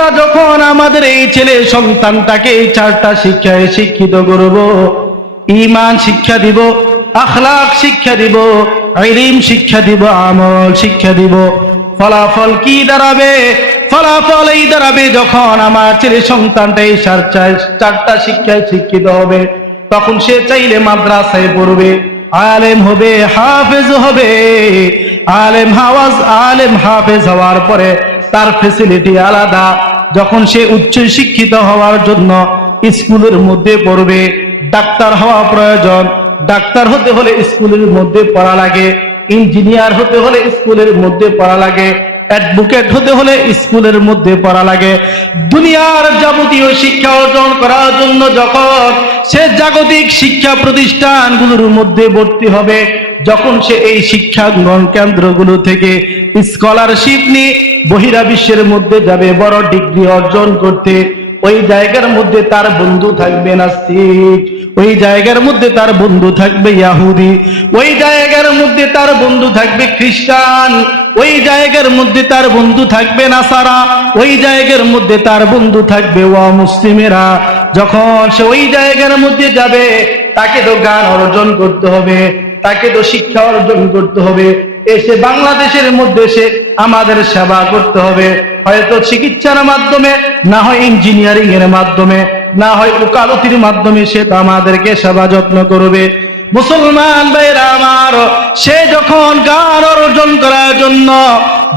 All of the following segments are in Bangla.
আমরা যখন আমাদের এই ছেলে সন্তানটাকে এই 4টা শিক্ষায় শিক্ষিত করব, ঈমান শিক্ষা দিব, আখলাক শিক্ষা দিব, ইলম শিক্ষা দিব, আমল শিক্ষা দিব, ফলাফল কি দাঁড়াবে? ফলাফল এই দাঁড়াবে, যখন আমার ছেলে সন্তানটা এই 4টা শিক্ষায় শিক্ষিত হবে, তখন সে চাইলে মাদ্রাসায় পড়বে, আলেম হবে, হাফেজ হবে। আলেম হাফেজ হওয়ার পরে তার ফ্যাসিলিটি আলাদা। যখন সে উচ্চ শিক্ষিত হওয়ার জন্য স্কুলের মধ্যে পড়বে, ডাক্তার হওয়া প্রয়োজন, ডাক্তার হতে হলে স্কুলের মধ্যে পড়া লাগে, ইঞ্জিনিয়ার হতে হলে স্কুলের মধ্যে পড়া লাগে, অ্যাডভোকেট হতে হলে স্কুলের মধ্যে পড়া লাগে। দুনিয়ার যাবতীয় শিক্ষা অর্জন করার জন্য যখন সে জাগতিক শিক্ষা প্রতিষ্ঠানগুলোর মধ্যে ভর্তি হবে, যখন সে এই শিক্ষা গ্রহণ কেন্দ্রগুলো থেকে স্কলারশিপ নিয়ে বহিরাবিশ্বের মধ্যে যাবে বড় ডিগ্রি অর্জন করতে, ওই জায়গার মধ্যে তার বন্ধু থাকবে নাস্তিক, ওই জায়গার মধ্যে তার বন্ধু থাকবে ইহুদি, ওই জায়গার মধ্যে তার বন্ধু থাকবে খ্রিস্টান, ওই জায়গার মধ্যে তার বন্ধু থাকবে নাসারা, ওই জায়গার মধ্যে তার বন্ধু থাকবে অমুসলিমেরা। যখন সে ওই জায়গার মধ্যে যাবে, তাকে তো জ্ঞান অর্জন করতে হবে, তাকে তো শিক্ষা অর্জন করতে হবে, এসে বাংলাদেশের মধ্যে সে আমাদের সেবা করতে হবে, হয়তো চিকিৎসার মাধ্যমে, না হয় ইঞ্জিনিয়ারিং এর মাধ্যমে, না হয় ওকালতির মাধ্যমে সে তো আমাদেরকে সেবা যত্ন করবে। মুসলমান ভাইরা আমার, সে যখন জ্ঞান অর্জন করার জন্য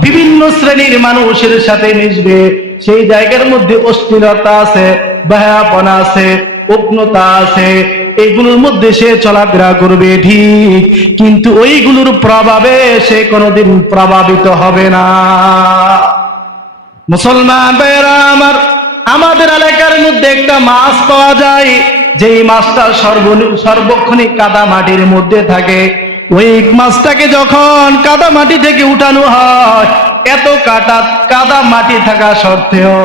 বিভিন্ন শ্রেণীর মানুষের সাথে মিশবে, সেই জায়গার মধ্যে অশ্লীলতা আছে, বেহায়াপনা আছে, উগ্নতা আছে, এইগুলোর মধ্যে সে চলাফেরা করবে ঠিক, কিন্তু ওইগুলোর প্রভাবে সে কোনোদিন প্রভাবিত হবে না। মুসলমান ভাইরা আমার, আমাদের এলাকার মধ্যে একটা মাছ পাওয়া যায়, যেই মাছটা সর্বক্ষণিক কাদা মাটির মধ্যে থাকে। ওই মাছটাকে যখন কাদা মাটি থেকে উঠানো হয়, এত কাদা মাটি থাকা সত্ত্বেও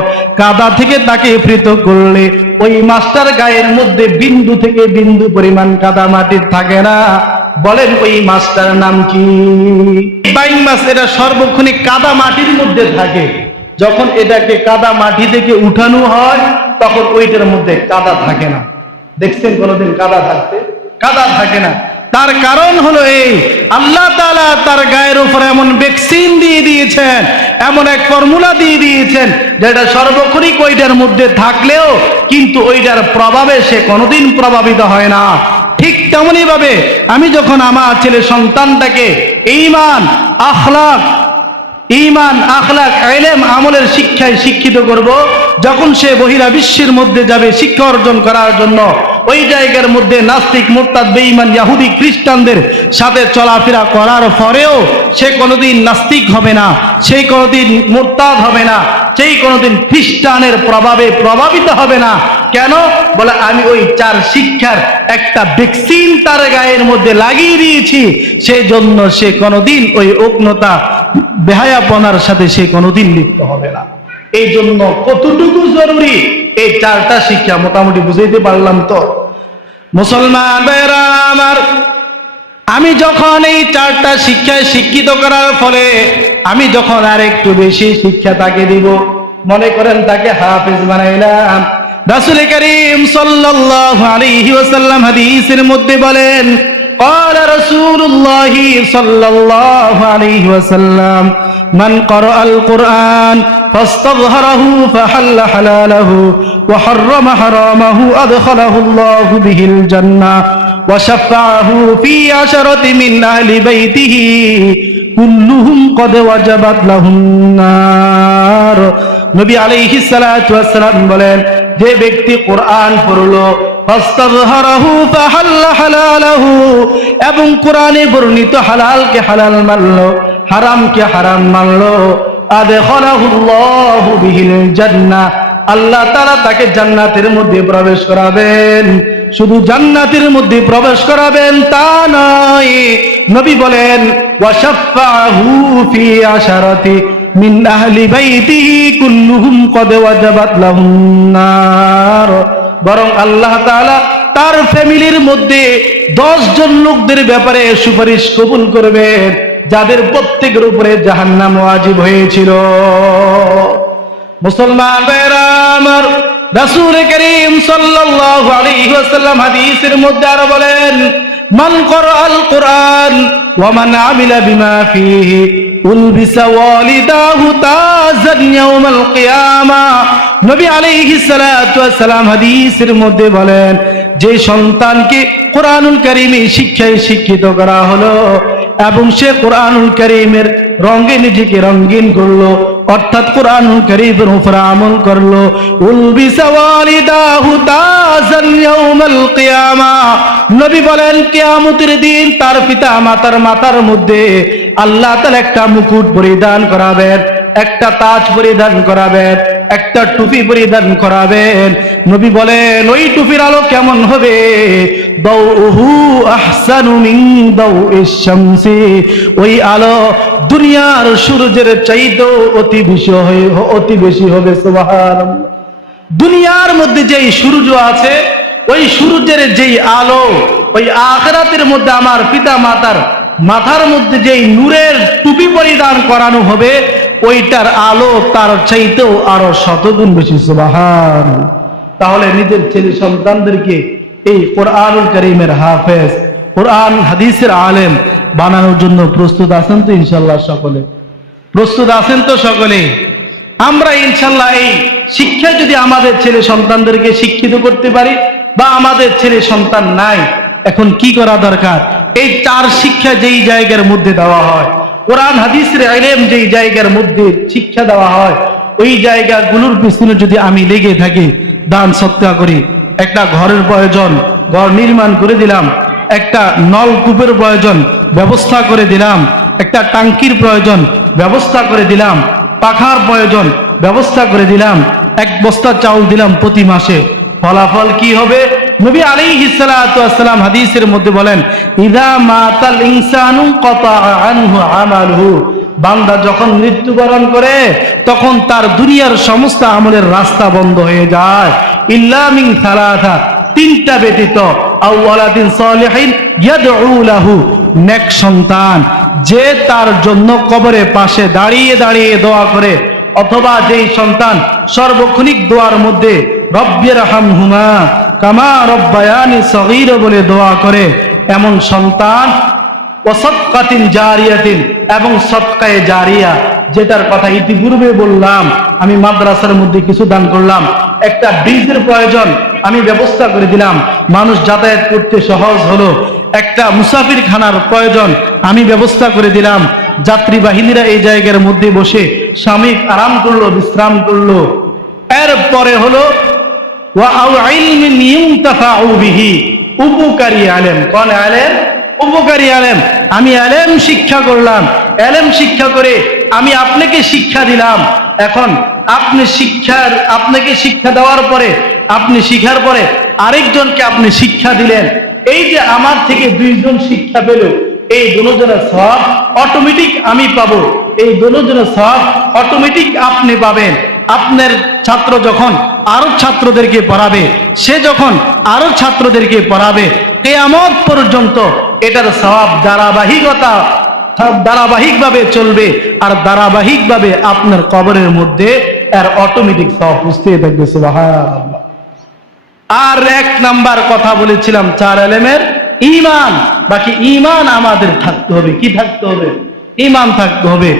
কাদা থেকে তাকে পৃথক করলে ওই মাছটার গায়ের মধ্যে বিন্দু থেকে বিন্দু পরিমাণ কাদা মাটির থাকে না। বলেন ওই মাছটার নাম কি? বাইং মাছ। এটা সর্বক্ষণিক কাদা মাটির মধ্যে থাকে। যখন এটাকে কাদা মাটি থেকে উঠানো হয়, তখন ওইটার মধ্যে কাদা থাকে না। দেখছেন কোনোদিন কাদা থাকতে? কাদা থাকে না। তার কারণ হলো এই, আল্লাহ তাআলা তার গায়ের উপরে এমন ভ্যাকসিন দিয়ে দিয়েছেন, এমন এক ফর্মুলা দিয়ে দিয়েছেন, যেটা সর্বক্ষণিক ওইটার মধ্যে থাকলেও কিন্তু ওইটার প্রভাবে সে কোনোদিন প্রভাবিত হয় না। ঠিক তেমনি ভাবে আমি যখন আমার ছেলে সন্তানটাকে ঈমান, আখলাক, ইলম, আমলের শিক্ষায় শিক্ষিত করব, যখন সে বহিরাবিশ্বের মধ্যে যাবে শিক্ষা অর্জন করার জন্য, ওই জায়গার মধ্যে নাস্তিক, মুরতাদ, বেঈমান, ইহুদি, খ্রিস্টানদের সাথে চলাফেরা করার পরেও সে কোনোদিন নাস্তিক হবে না, সে কোনোদিন মুরতাদ হবে না, সেই কোনোদিন খ্রিস্টানের প্রভাবে প্রভাবিত হবে না। কেন? বলে আমি ওই 4 শিক্ষার একটা ভ্যাকসিন তার গায়ের মধ্যে লাগিয়ে দিয়েছি, সেই জন্য সে কোনোদিন ওই উগ্নতা, বেহায়াপনার সাথে সে কোনোদিন লিপ্ত হবে না। এই জন্য কতটুকু জরুরি এই 4টা শিক্ষা, মোটামুটি বুঝাইতে পারলাম তো? মুসলমান ভাইরা আমার, আমি যখন এই 4টা শিক্ষায় শিক্ষিত করার ফলে আমি যখন আর একটু বেশি শিক্ষা তাকে দিব, মনে করেন তাকে হাফেজ বানাইলাম। রাসূল করিম সাল্লাল্লাহু আলাইহি ওয়াসাল্লাম হাদিসের মধ্যে বলেন, قال رسول الله صلى الله عليه وسلم من قرأ القرآن فاستظهره فحل حلاله وحرم حرامه أدخله الله به الجنة وشفعه في 10 من أهل بيته كلهم قد وجبت لهم النار। নবী আলাইহিস সালাতু ওয়াস সালাম বলেন, যে ব্যক্তি কোরআন পড়লো, ফাস্তাযহারাহু ফাহাল্লা হালালাহু, এবং কোরআনে বর্ণিত হালালকে হালাল মানলো, হারামকে হারাম মানলো, আদখালাহুল্লাহু বিহিল জান্নাহ, আল্লাহ তাআলা তাকে জান্নাতের মধ্যে প্রবেশ করাবেন। শুধু জান্নাতের মধ্যে প্রবেশ করাবেন তা নয়, নবী বলেন ওয়াশাফাহু ফি 10 মিন আহলি বাইতিহি কুল্লুহুম কদ ওয়াজাবাত লাহুম নার, বরং আল্লাহ তাআলা তার ফ্যামিলির মধ্যে 10 জন লোকদের ব্যাপারে সুপারিশ কবুল করবেন, যাদের প্রত্যেকের উপরে জাহান্নাম ওয়াজিব হয়েছিল। মুসলমান ভাইরা আমার, রাসূল করিম সাল্লাল্লাহু আলাইহি ওয়াসাল্লাম হাদিসের মধ্যে আরো বলেন, মান ক্বরাআল কুরআন ওয়া মান আমিলা বিমা ফীহি উলবিসা ওয়ালিদাহু তাজান ইয়াউমাল কিয়ামা। নবী আলাইহিস সালাতু ওয়াস সালাম হাদিসের মধ্যে বলেন, যে সন্তানকে কোরআনুল কারীমে শিক্ষায় শিক্ষিত করা হলো এবং সে কোরআনুল কারীমের রঙে নিজেকে রঙিন করলো, অর্থাৎ কোরআনুল কারীমের উপর আমল করলো, উলবিসা ওয়ালিদাহু তাজান ইয়াউমাল কিয়ামা। নবী বলেন, কিয়ামতের দিন তার পিতা মাতার মাথার মধ্যে আল্লাহ তাআলা একটা মুকুট পরিধান করাবেন, একটা তাজ পরিধান করাবেন, একটা টুপি পরিধান করাবেন। নবী বলেন, ওই টুপির আলো কেমন হবে? দাউহু আহসানু মিন দাউইশ শামসি। ওই আলো দুনিয়ার সূর্যের চাইতেও অতি বেশি হবে। সুবহানাল্লাহ। দুনিয়ার মধ্যে যেই সূর্য আছে, ওই সূর্যের যেই আলো, ওই আখিরাতের মধ্যে আমার পিতা মাতার মাথার মধ্যে যেই নূরের টুপি পরিধান করানো হবে, ওইটার আলো তার চাইতেও আরো শতগুণ বেশি। সুবহানাল্লাহ। তাহলে নিজের ছেলে সন্তানদেরকে এই কোরআনুল কারীমের হাফেজ, কোরআন হাদিসের আলেম বানানোর জন্য প্রস্তুত আছেন তো? ইনশাআল্লাহ সকলে প্রস্তুত আছেন তো? সকলে আমরা ইনশাআল্লাহ এই শিক্ষা যদি আমাদের ছেলে সন্তানদেরকে শিক্ষিত করতে পারি, বা আমাদের ছেলে সন্তান নাই, এখন কি করা দরকার? এই চার শিক্ষা যেই জায়গার মধ্যে দেওয়া হয়, কোরআন হাদিসের ইলম যেই জায়গার মধ্যে শিক্ষা দেওয়া হয়, ওই জায়গাগুলোর পিছনে যদি আমি লেগে থাকি, দান সদকা করি, একটা ঘরের প্রয়োজন ঘর নির্মাণ করে দিলাম, একটা নলকূপের প্রয়োজন ব্যবস্থা করে দিলাম, একটা টাঙ্কির প্রয়োজন ব্যবস্থা করে দিলাম, পাখার প্রয়োজন ব্যবস্থা করে দিলাম, এক বস্তা চাউল দিলাম প্রতি মাসে, ফলাফল কি হবে? নবী আলাইহিস সালাতু ওয়াস সালাম হাদিসের মধ্যে বলেন, ইযা মাতাল ইনসানু ক্বাতা আনহু আমালুহু। বান্দা যখন মৃত্যুবরণ করে তখন তার দুনিয়ার সমস্ত আমলের রাস্তা বন্ধ হয়ে যায়, ইল্লা মিন সালাসা, তিনটা ব্যতীত, আও ওয়ালাদিন সালিহিন ইয়াদউ লাহু, নেক সন্তান যে তার জন্য কবরের পাশে দাঁড়িয়ে দাঁড়িয়ে দোয়া করে, অথবা যেই সন্তান সর্বক্ষণিক দোয়ার মধ্যে রব্বিরহামহুমা কামা রব্বায়ানি সগীরা বলে দোয়া করে, এমন সন্তান, ওয়াসাদকাতিন জারিয়াতিন, এবং সদকায়ে জারিয়া, যেটার কথা ইতিপূর্বে বললাম, আমি মাদ্রাসার মধ্যে কিছু দান করলাম, একটা ব্রিজের প্রয়োজন আমি ব্যবস্থা করে দিলাম, মানুষ যাতায়াত করতে সহজ হলো, একটা মুসাফির খানার প্রয়োজন আমি ব্যবস্থা করে দিলাম, যাত্রী বাহিনীরা এই জায়গার মধ্যে বসে সাময়িক আরাম করলো, বিশ্রাম করলো। এরপরে হলো ওয়া আউ ইলমিন ইউনতাফাউ বিহি, উপকারী আলেম। কোন আলেম? উপকারী আলেম। আমি আলেম শিক্ষা করলাম, আলেম শিক্ষা করে আমি আপনাকে শিক্ষা দিলাম, এখন আপনাকে শিক্ষা দেওয়ার পরে, আপনি শিখার পরে আরেকজনকে আপনি শিক্ষা দিলেন, এই যে আমার থেকে দুইজন শিক্ষা পেল, এই দুজনের সওয়াব অটোমেটিক আমি পাবো, এই দুজনের সওয়াব অটোমেটিক আপনি পাবেন। আপনার ছাত্র যখন আরো ছাত্রদেরকে পড়াবে, সে যখন আরো ছাত্রদেরকে পড়াবে, কিয়ামত পর্যন্ত এটার সওয়াব ধারাবাহিকভাবে চলবে, আর ধারাবাহিকভাবে আপনার কবরের মধ্যে এর অটোমেটিক সওয়াব পৌঁছতে থাকবে। সুবহানাল্লাহ। আর এক নাম্বার কথা বলেছিলাম চার এলেমের, ঈমান। বাকি ঈমান আমাদের থাকতে হবে। কি থাকতে হবে? ঈমান থাকতে হবে।